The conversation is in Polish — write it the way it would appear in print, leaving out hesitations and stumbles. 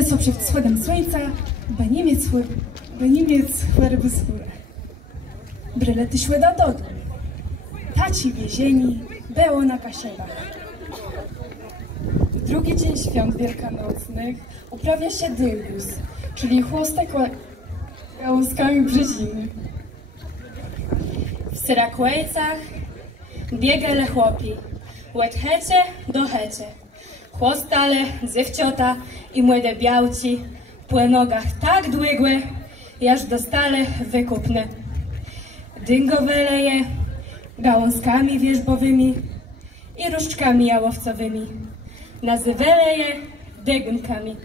ale są przed wschodem słońca, by Niemiec chwerby skórę. Brylety szły do domu. Taci więzieni było na kasielach. W drugi dzień świąt wielkanocnych uprawia się dyngus, czyli chłostek gałązkami brzeziny. W Syrakuejcach biegale chłopi, łed hecie do hecie. Chłostale, dziewciota i młode białci po nogach tak długłe, aż dostale wykupne. Dyngowe leje gałązkami wierzbowymi i różdżkami jałowcowymi. Nazywele je dygunkami.